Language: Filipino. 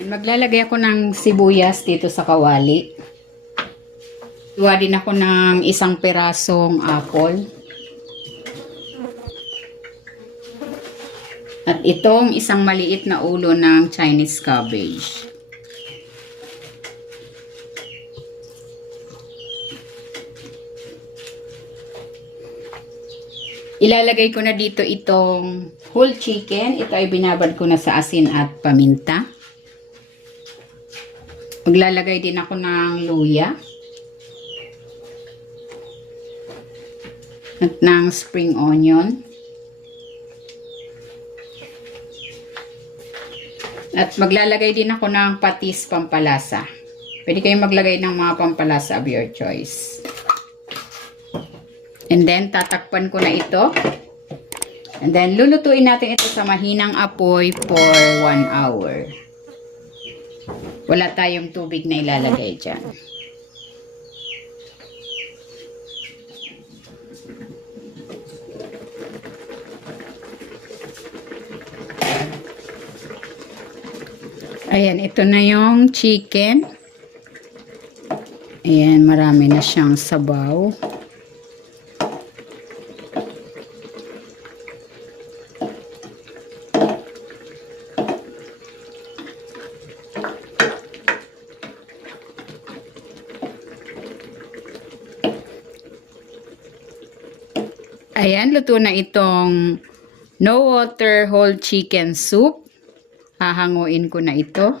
Maglalagay ako ng sibuyas dito sa kawali. Gawa din ako ng isang pirasong apple. At itong isang maliit na ulo ng Chinese cabbage. Ilalagay ko na dito itong whole chicken. Ito ay binabad ko na sa asin at paminta. Maglalagay din ako ng luya. At ng spring onion. At maglalagay din ako ng patis pampalasa. Pwede kayong maglagay ng mga pampalasa of your choice. And then, tatakpan ko na ito. And then, lulutuin natin ito sa mahinang apoy for 1 hour. Wala tayong tubig na ilalagay dyan. Ayan, ito na yung chicken. Ayan, marami na siyang sabaw. Ayan, luto na itong no water whole chicken soup. Hahanguin ko na ito.